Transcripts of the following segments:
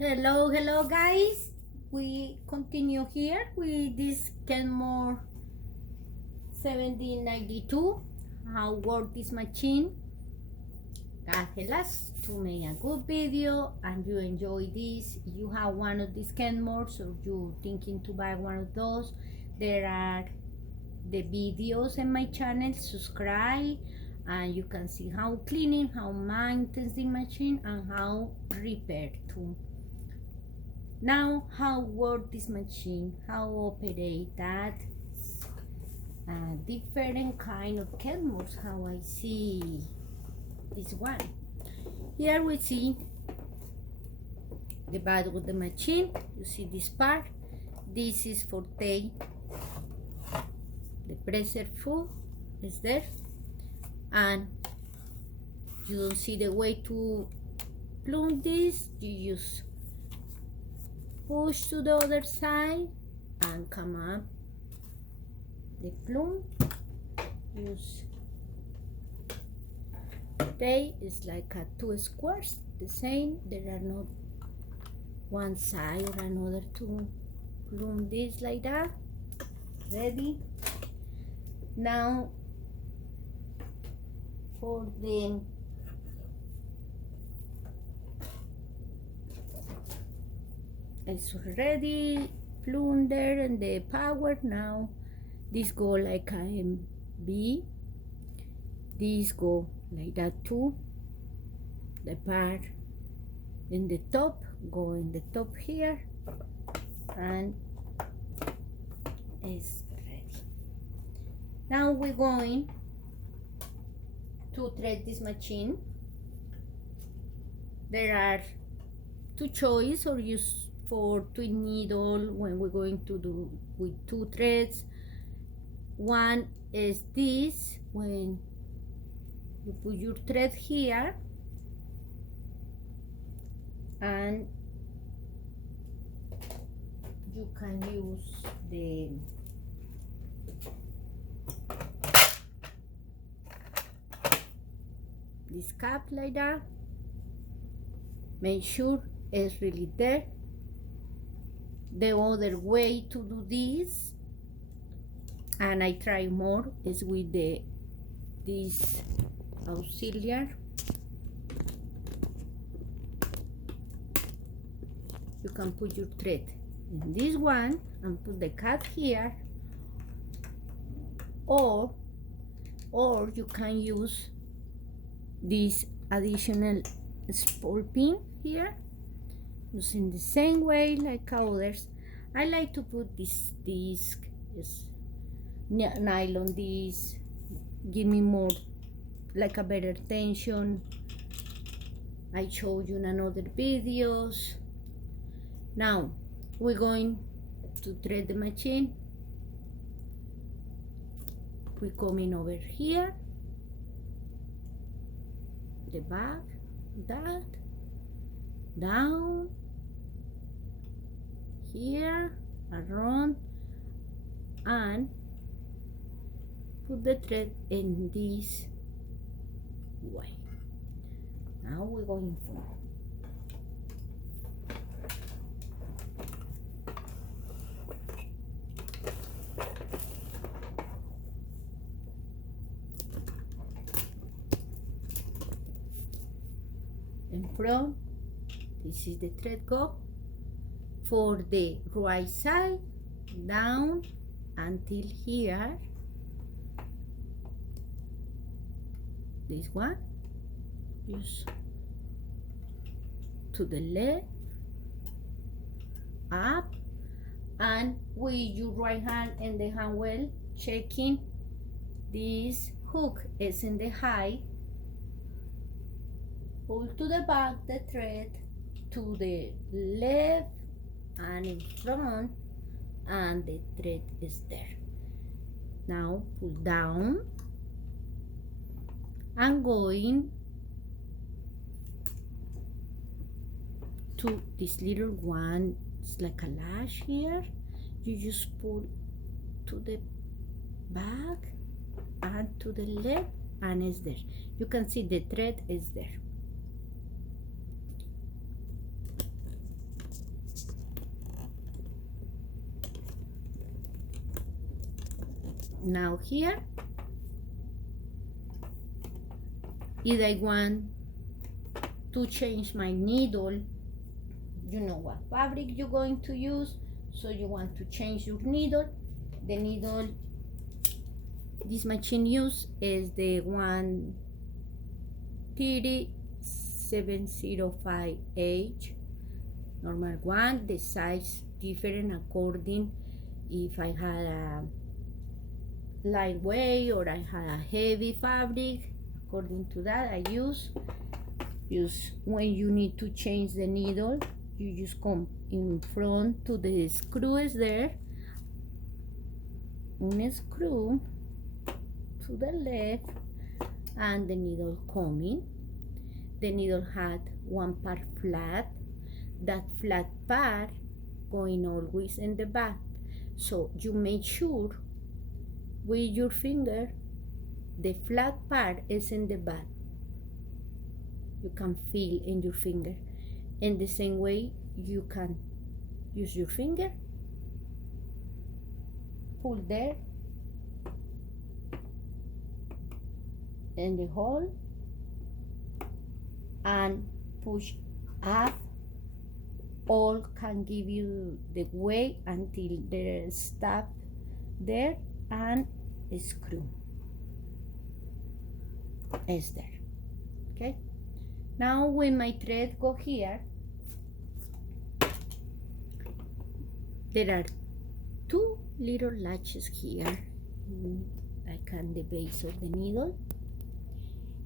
Hello guys. We continue here with this Kenmore 1792. How work this machine. God help us to make a good video and you enjoy this. You have one of these Kenmores or you thinking to buy one of those. There are the videos in my channel. Subscribe and you can see how cleaning, how maintenance the machine and how repair too. Now, how work this machine, how operate that, different kind of kenmores, how I see this one. Here we see the bottom of the machine. You see this part. This is for take the pressure food is there, and you don't see the way to plumb this. You use push to the other side and come up the plume. Use they is like a two squares the same. There are not one side or another to plume this like that. Ready. Now for the it's already plunder and the power. Now this go like a B, this go like that too. The part in the top go in the top here and it's ready. Now we're going to thread this machine. There are two choices, or use for twin needle when we're going to do with two threads. One is this, when you put your thread here and you can use this cap like that. Make sure it's really there. The other way to do this, and I try more, is with this auxiliary. You can put your thread in this one and put the cap here, or you can use this additional spool pin here, using the same way like others. I like to put this nylon. This give me more like a better tension. I showed you in another videos. Now we're going to thread the machine. We're coming over here, the back, that, down, here, around, and put the thread in this way. Now we're going for in front. This is the thread go for the right side, down until here. This one, use to the left, up, and with your right hand and the hand well, checking this hook is in the height. Pull to the back the thread to the left and in front, and the thread is there. Now pull down and going to this little one. It's like a lash here. You just pull to the back and to the left, and it's there. You can see the thread is there. Now here, if I want to change my needle, you know what fabric you're going to use, so you want to change your needle. The needle this machine use is the 13705H, normal one. The size different according if I had a lightweight or I had a heavy fabric. According to that, I use when you need to change the needle, you just come in front to the screw is there, one screw to the left, and the needle coming. The needle had one part flat, that flat part going always in the back, so you make sure with your finger the flat part is in the back. You can feel in your finger. In the same way, you can use your finger, pull there in the hole, and push up. All can give you the weight until there's stop there, and a screw is there. Okay. Now when my thread go here, there are two little latches here, like on the base of the needle.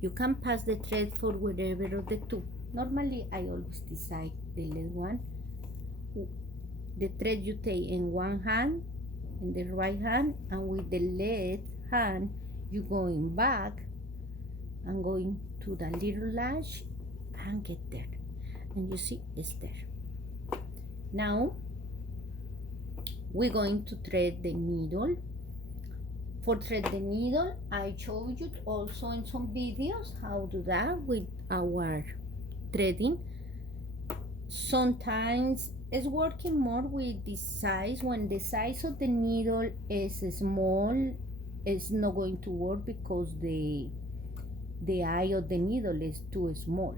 You can pass the thread for whatever of the two. Normally, I always decide the left one. The thread you take in one hand, in the right hand, and with the left hand, you going back and going to the little latch and get there. And you see it's there. Now, we're going to thread the needle. For thread the needle, I showed you also in some videos how to do that with our threading. Sometimes it's working more with this size. When the size of the needle is small, it's not going to work because the eye of the needle is too small.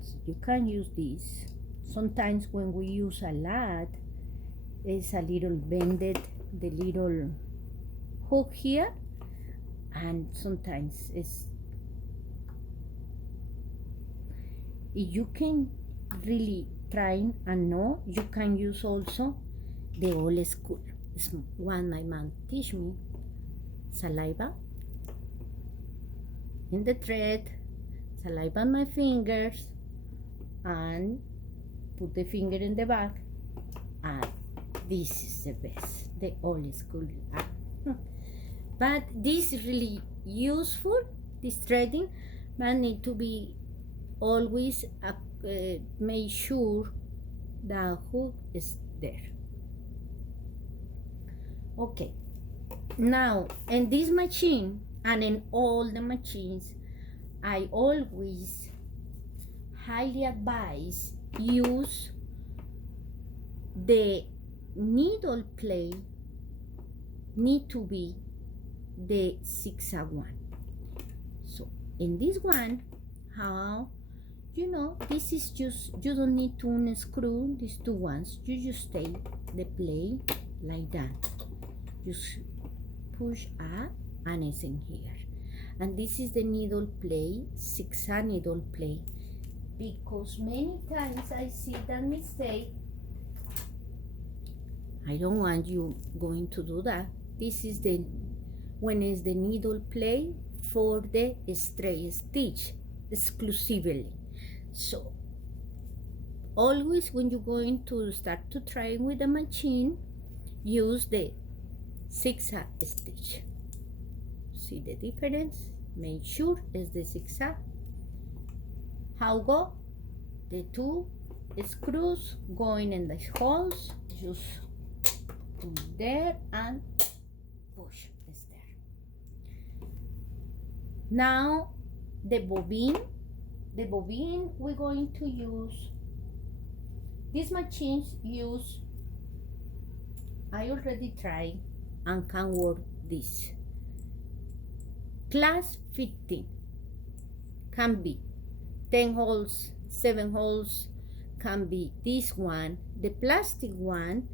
So you can use this. Sometimes when we use a lot, it's a little bended, the little hook here, and sometimes it's, if you can really try and know, you can use also the old school. It's one my mom teach me. Saliva in the thread, saliva on my fingers, and put the finger in the back, and this is the best, the old school. But this is really useful, this threading, but need to be always make sure the hook is there. Okay, now in this machine and in all the machines, I always highly advise use the needle plate need to be the 6-1. So in this one, how you know, this is just, you don't need to unscrew these two ones, you just take the plate like that, just push up and it's in here. And this is the needle plate, 6 needle plate, because many times I see that mistake. I don't want you going to do that. This is the, when is the needle plate for the straight stitch exclusively. So always when you're going to start to try with the machine, use the 6 stitch. See the difference? Make sure it's the 6. How go? The 2 screws going in the holes, just put there and push, it's there. Now the bobbin we're going to use These machines use, I already tried and can work this. Class 15 can be 10 holes, 7 holes, can be this one. The plastic one,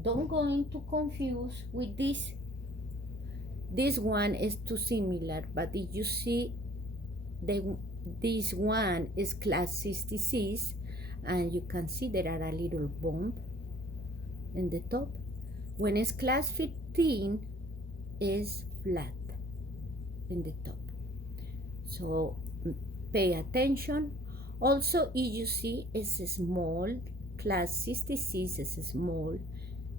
don't go into confuse with this. This one is too similar, but if you see this one is class 66, and you can see there are a little bump in the top. When it's class 15, is flat in the top. So pay attention. Also, if you see it's small, class 66 is small.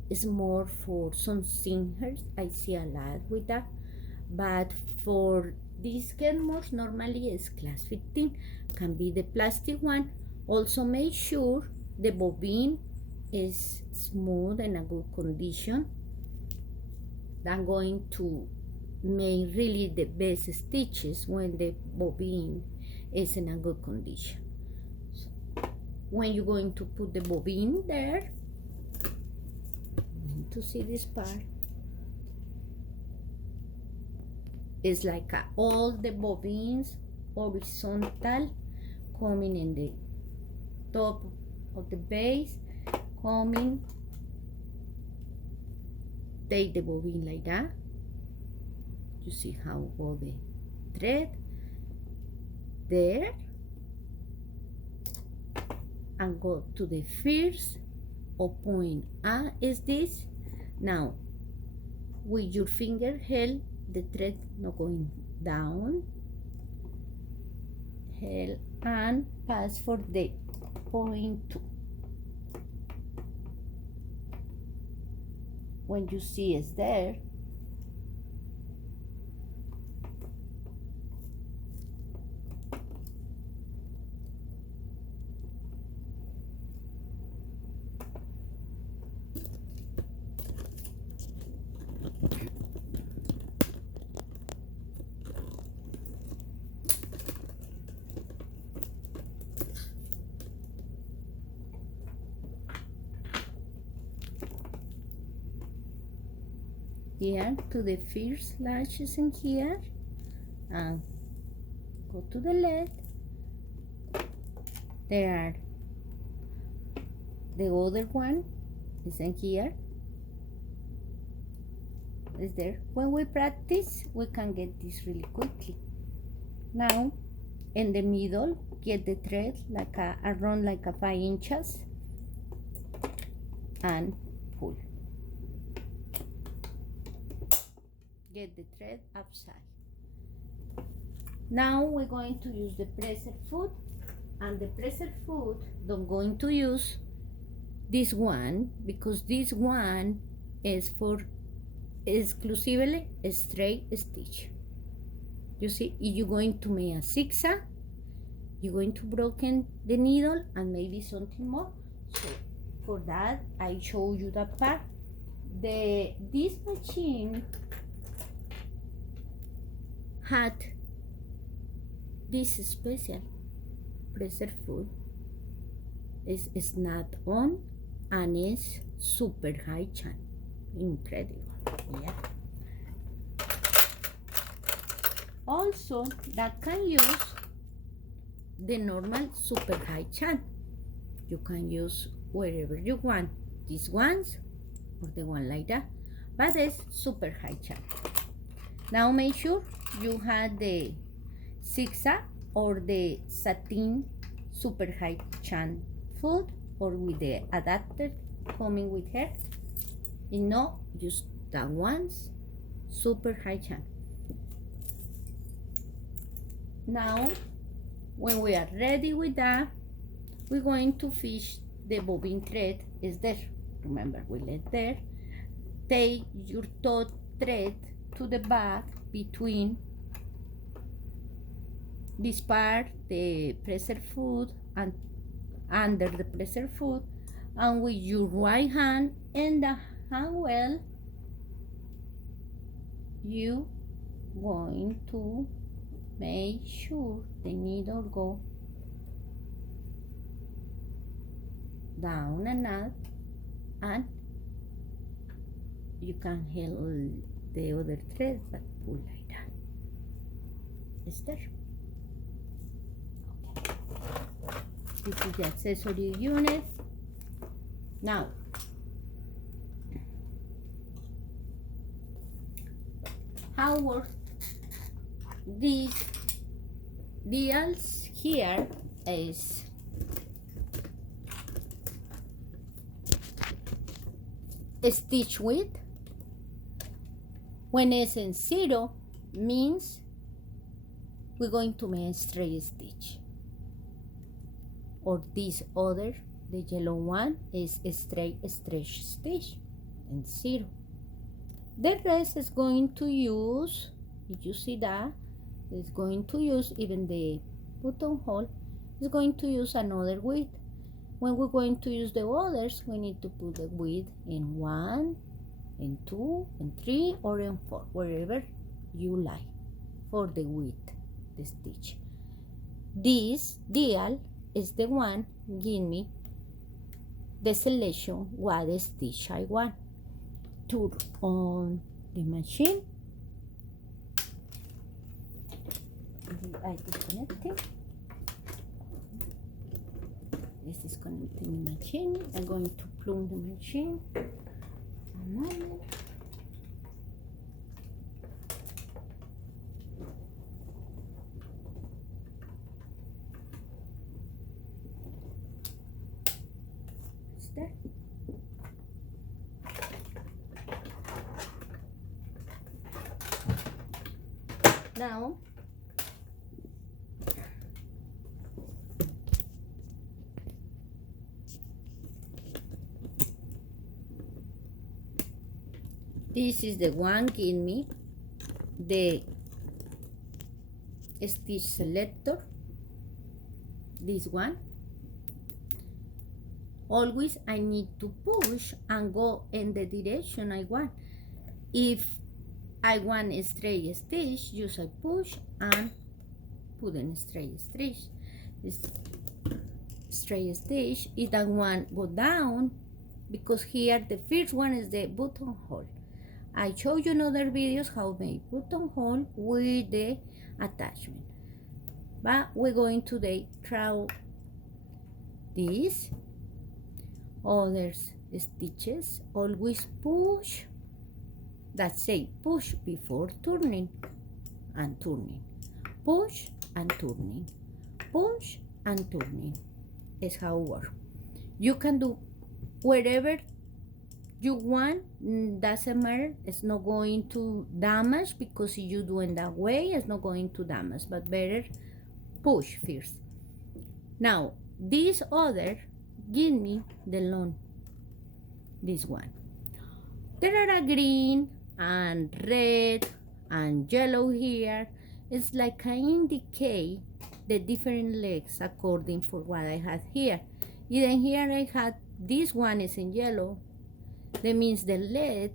It's more for some singers. I see a lot with that. But for these kenmores, normally it's class 15. Can be the plastic one. Also make sure the bobbin is smooth and a good condition. I'm going to make really the best stitches when the bobbin is in a good condition. So when you're going to put the bobbin there, to see this part, it's like all the bobbins horizontal coming in the top of the base, coming, take the bobbin like that. You see how go the thread there, and go to the first point is this. Now with your finger held the thread not going down, held and pass for the point 2. When you see it's there, here to the first lashes in here, and go to the left. There are the other one is in here, is there. When we practice, we can get this really quickly. Now in the middle, get the thread like around like 5 inches and pull. Get the thread upside. Now we're going to use the presser foot, and the presser foot don't going to use this one, because this one is for exclusively a straight stitch. You see, if you're going to make a zigzag, you're going to broken the needle and maybe something more. So for that, I show you that part. This machine had this special presser foot. It's not on, and it's super high chan. Incredible. Yeah. Also, that can use the normal super high chan. You can use wherever you want, these ones or the one like that, but it's super high chan. Now make sure you have the zigzag or the satin super high chan foot, or with the adapter coming with her. You know, use that one's super high chan. Now when we are ready with that, we're going to fish the bobbin thread is there. Remember, we let there. Take your taut thread to the back between this part, the presser foot, and under the presser foot, and with your right hand and the hand well, you going to make sure the needle go down and up, and you can hold the other thread but pull like that. It's there. Okay. This is the accessory unit. Now, how work these deals here is stitch width. When it's in 0 means we're going to make a straight stitch, or this other, the yellow one, is a straight stretch stitch in 0. The rest is going to use, if you see that, is going to use, even the buttonhole is going to use another width. When we're going to use the others, we need to put the width in 1, in 2, in 3, or in 4, wherever you like for the width, the stitch. This dial is the one give me the selection what stitch I want. Turn on the machine. I disconnect it. This is connecting the machine. I'm going to plug the machine. A moment. It's there. Now, this is the one give me the stitch selector. This one. Always I need to push and go in the direction I want. If I want a straight stitch, just I push and put in a straight stitch. This straight stitch. If I want go down, because here the first one is the buttonhole. I showed you in other videos how to make buttonhole with the attachment. But we're going today try this. Others stitches. Always push. That say push before turning and turning. Push and turning. Push and turning is how it works. You can do wherever you want, doesn't matter. It's not going to damage, because if you do in that way, it's not going to damage, but better push first. Now, this other give me the long, this one. There are a green and red and yellow here. It's like I indicate the different legs according for what I had here. Even here I had this one is in yellow. That means the leg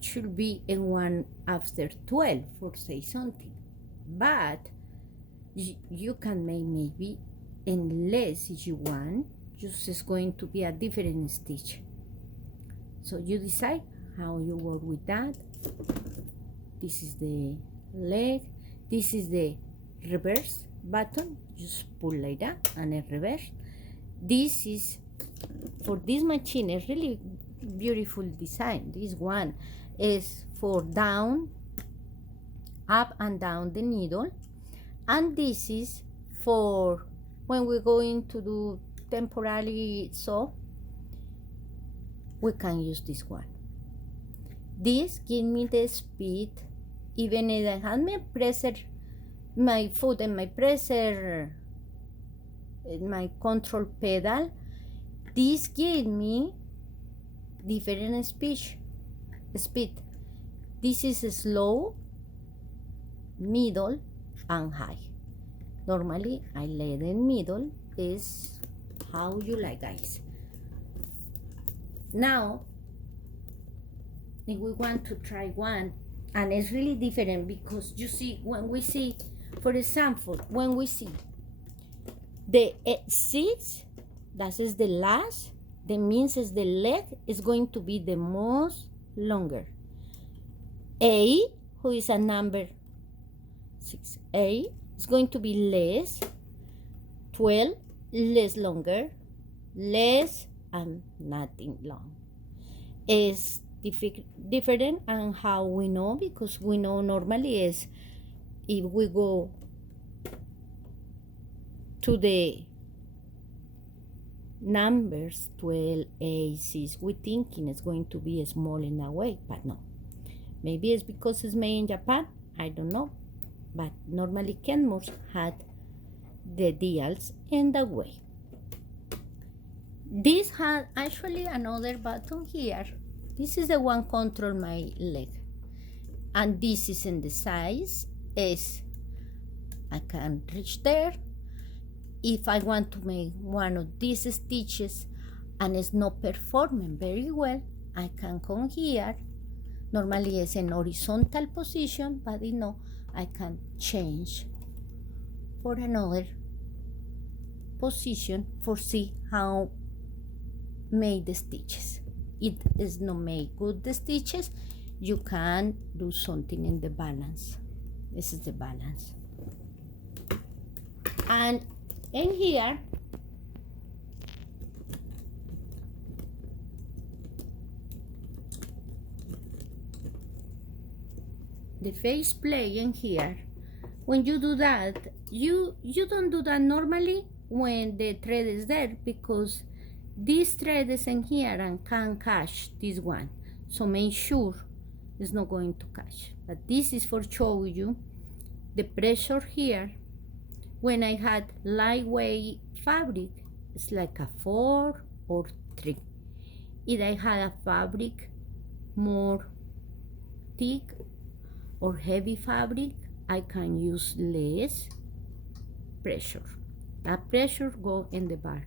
should be in 1 after 12, for say something. But you can make maybe in less if you want. Just is going to be a different stitch. So you decide how you work with that. This is the leg. This is the reverse button. Just pull like that and it reverse. This is for this machine, a really beautiful design. This one is for down, up and down the needle, and this is for when we're going to do temporarily sew. We can use this one. This gives me the speed, even if I have my presser, my foot and my presser, my control pedal. This gives me different speed. This is slow, middle, and high. Normally, I let in middle is how you like, guys. Now, if we want to try one, and it's really different because you see, when we see, for example, when we see The 6, that is the last, that means is the leg is going to be the most longer. 8, who is a number 6, 8 is going to be less. 12, less longer, less, and nothing long. Is different and how we know, because we know normally is if we go to the numbers 12, 8, 6, we thinking it's going to be small in a way, but no. Maybe it's because it's made in Japan, I don't know, but normally kenmores had the dials in that way. This had actually another button here. This is the one control my leg, and this is in the size is I can reach there. If I want to make one of these stitches and it's not performing very well, I can come here. Normally it's in horizontal position, but you know, I can change for another position for see how make the stitches. It is not make good the stitches, you can do something in the balance. This is the balance. And in here, the face play in here, when you do that, you don't do that normally when the thread is there, because this thread is in here and can catch this one. So make sure it's not going to catch. But this is for showing you the pressure here. When I had lightweight fabric, it's like a 4 or 3. If I had a fabric more thick or heavy fabric, I can use less pressure. That pressure go in the bar,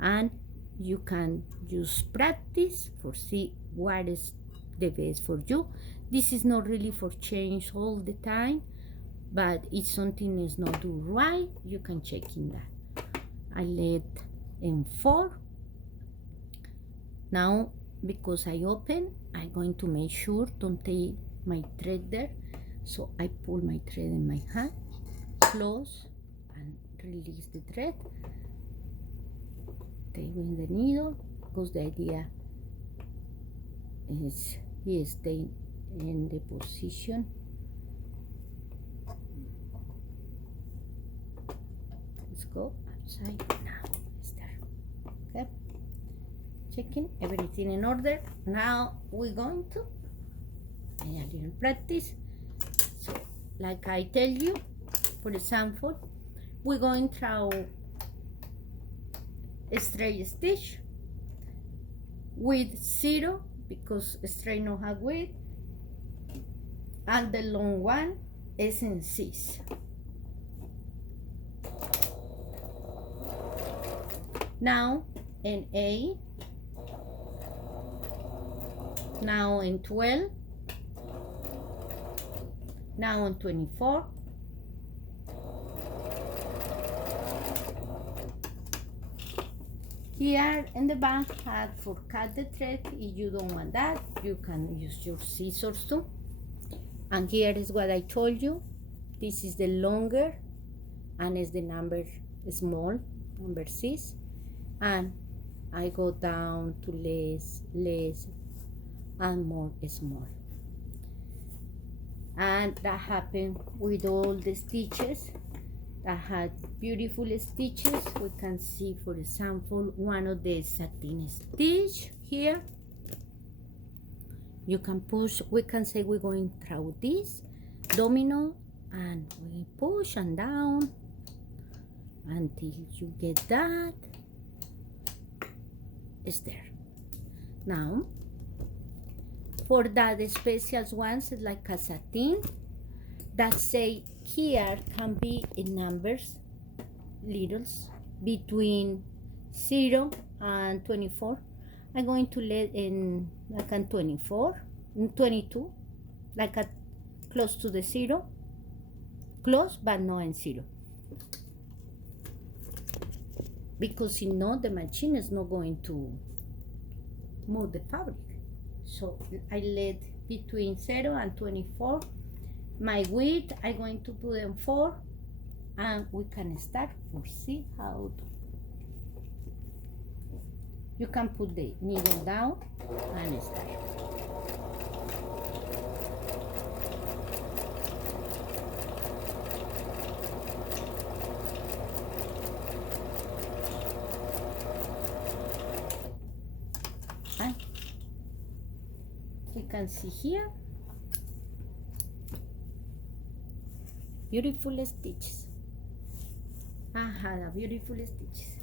and you can use practice for see what is the best for you. This is not really for change all the time, but if something is not do right, you can check in that. I let in 4. Now, because I open, I'm going to make sure don't take my thread there. So I pull my thread in my hand, close, and release the thread. Take in the needle, because the idea is he stay in the position. Let's go outside now. It's there. Okay. Checking everything in order. Now we're going to a little practice. So, like I tell you, for example, we're going through a straight stitch with 0, because straight no have width, and the long one is in 6. Now in 8, now in 12, now in 24, here in the back had for cut the thread. If you don't want that, you can use your scissors too. And here is what I told you. This is the longer, and is the number small, number 6, and I go down to less, and more small. And that happened with all the stitches that had beautiful stitches. We can see, for example, one of the satin stitch here. You can push, we can say we're going through this domino, and we push and down until you get that. It's there. Now, for that special ones, like a satin, that say here can be in numbers, littles, between 0 and 24. I'm going to let in like a 24, 22, like a close to the 0, close but not in 0. because you know the machine is not going to move the fabric. So I let between 0 and 24. My width I'm going to put in 4, and we can start or see how to. You can put the needle down and start. And we can see here beautiful stitches. I had a beautiful stitches.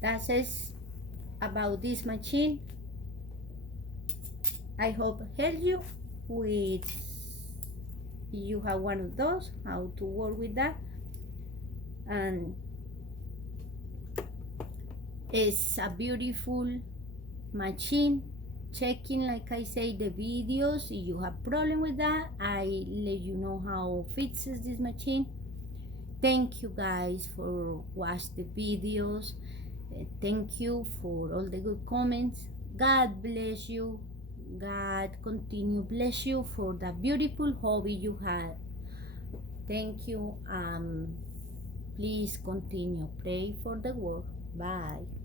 That says about this machine. I hope help you with, you have one of those, how to work with that. And it's a beautiful machine. Checking, like I say, the videos. If you have problem with that, I let you know how fixes this machine. Thank you guys for watch the videos. Thank you for all the good comments. God bless you. God continue bless you for the beautiful hobby you have. Thank you. Please continue pray for the world. Bye.